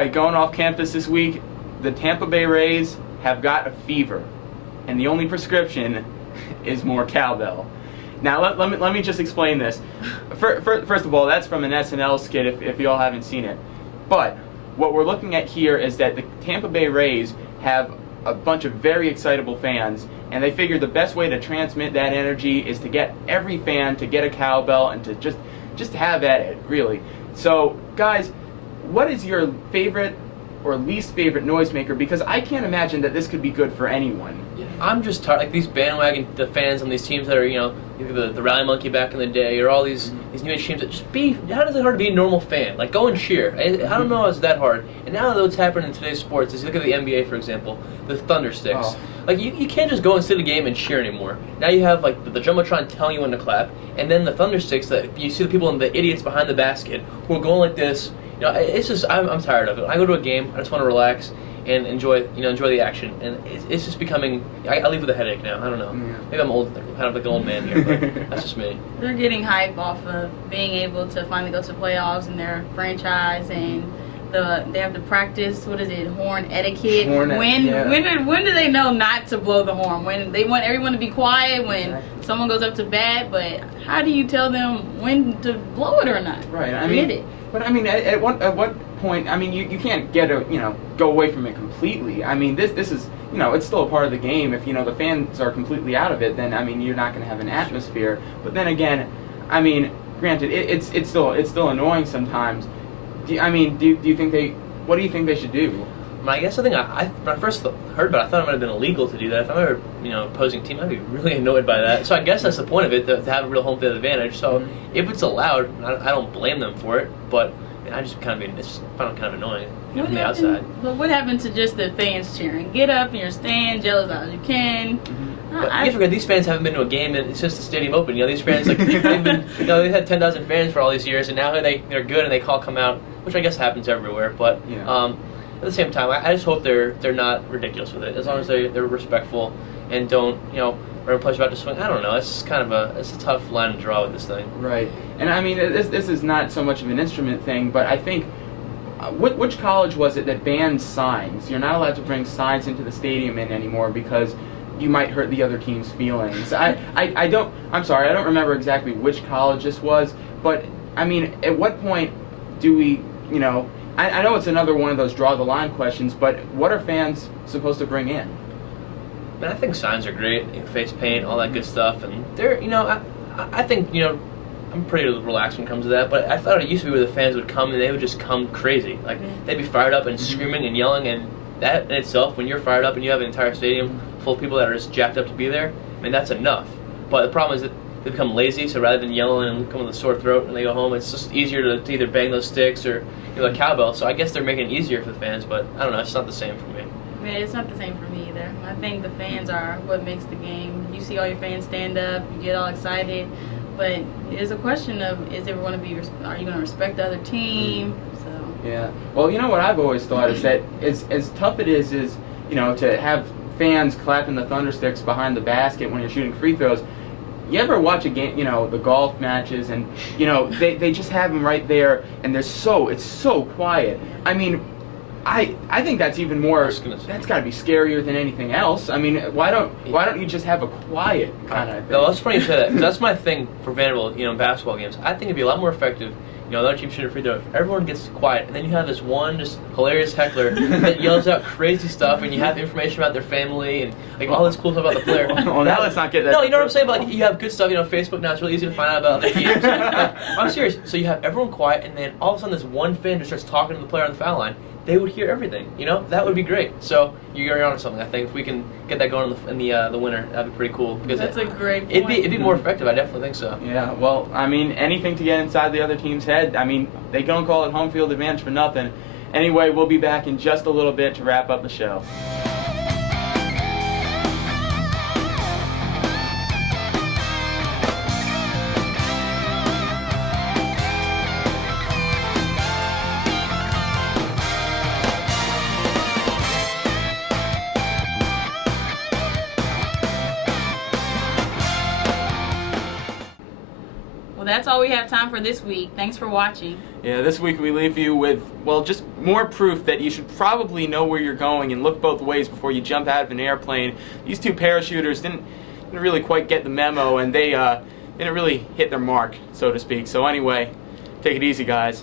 right, going off campus this week, the Tampa Bay Rays have got a fever, and the only prescription is more Cowbell. Now, let me just explain this. First of all, that's from an SNL skit if you all haven't seen it. But what we're looking at here is that the Tampa Bay Rays have a bunch of very excitable fans, and they figured the best way to transmit that energy is to get every fan to get a cowbell and to just have at it, really. So, guys, what is your favorite or least favorite noisemaker? Because I can't imagine that this could be good for anyone. I'm just tired, like these bandwagon the fans on these teams that are, the Rally Monkey back in the day, or all these new age teams that just be. How is it hard to be a normal fan? Like, go and cheer. I don't know how it's that hard. And now that what's happening in today's sports is, look at the NBA, for example, the Thunder Sticks. Oh. Like, you can't just go and sit a game and cheer anymore. Now you have like the Jumbotron telling you when to clap, and then the Thunder Sticks that you see the people and the idiots behind the basket who are going like this. It's just I'm tired of it. When I go to a game, I just want to relax and enjoy the action, and it's just becoming. I leave with a headache now. I don't know. Yeah. Maybe I'm old, kind of like an old man here, but that's just me. They're getting hype off of being able to finally go to playoffs in their franchise, and they have to practice. What is it? Horn etiquette. When do they know not to blow the horn? When they want everyone to be quiet when someone goes up to bat, but how do you tell them when to blow it or not? Right. But I mean, at what point? I mean, you can't go away from it completely. I mean, this is it's still a part of the game. If the fans are completely out of it, then I mean you're not going to have an atmosphere. But then again, I mean, granted, it's still annoying sometimes. Do you think what do you think they should do? I guess I think when I first heard about it, I thought it might have been illegal to do that. If I'm ever, opposing team, I'd be really annoyed by that. So I guess that's the point of it, to have a real home field advantage. So if it's allowed, I don't blame them for it, but I just find it kind of annoying from the outside. But what happened to just the fans cheering? Get up in your stand, yell as loud as you can. But you forget, these fans haven't been to a game, and it's just the stadium open. These fans, like, they've been, they've had 10,000 fans for all these years, and now they're good and they all come out, which I guess happens everywhere. But at the same time, I just hope they're not ridiculous with it. As long as they're respectful and don't, or a player's about to swing. I don't know. It's kind of a tough line to draw with this thing. Right. And I mean, this is not so much of an instrument thing, but I think which college was it that banned signs? You're not allowed to bring signs into the stadium anymore because you might hurt the other team's feelings. I'm sorry, I don't remember exactly which college this was, but I mean, at what point do we, I know it's another one of those draw the line questions, but what are fans supposed to bring in? Man, I think signs are great, face paint, all that good stuff, and they're, I think, I'm pretty relaxed when it comes to that, but I thought it used to be where the fans would come and they would just come crazy. Like, they'd be fired up and screaming and yelling, and that in itself, when you're fired up and you have an entire stadium full of people that are just jacked up to be there, I mean, that's enough. But the problem is that they become lazy, so rather than yelling and come with a sore throat and they go home, it's just easier to either bang those sticks or a cowbell. So I guess they're making it easier for the fans, but I don't know, it's not the same for me. Yeah, it's not the same for me either. I think the fans are what makes the game. You see all your fans stand up, you get all excited, but there's a question of are you going to respect the other team? So yeah. Well, what I've always thought is that as tough it is to have fans clapping the Thundersticks behind the basket when you're shooting free throws. You ever watch a game, the golf matches, and they just have them right there, and it's so quiet. I mean, I think that's even more. That's got to be scarier than anything else. I mean, why don't you just have a quiet kind of thing? No, that's funny you say that, because that's my thing for Vanderbilt. In basketball games, I think it'd be a lot more effective. The other team shooting free throw. If everyone gets quiet, and then you have this one just hilarious heckler that yells out crazy stuff, and you have information about their family and like all this cool stuff about the player. Well, now let's not get that. No, you know what I'm saying? But like, you have good stuff. Facebook now, it's really easy to find out about other teams. I'm serious. So you have everyone quiet, and then all of a sudden, this one fan just starts talking to the player on the foul line. They would hear everything. That would be great. So you're onto something. I think if we can get that going in the winter, that'd be pretty cool. Because that's a great point. It'd be more effective. I definitely think so. Yeah. Well, I mean, anything to get inside the other team's head. I mean, they don't call it home field advantage for nothing. Anyway, we'll be back in just a little bit to wrap up the show. that's all we have time for this week. Thanks for watching. Yeah, this week we leave you with, well, just more proof that you should probably know where you're going and look both ways before you jump out of an airplane. These two parachuters didn't really quite get the memo, and they didn't really hit their mark, so to speak. So anyway, take it easy, guys.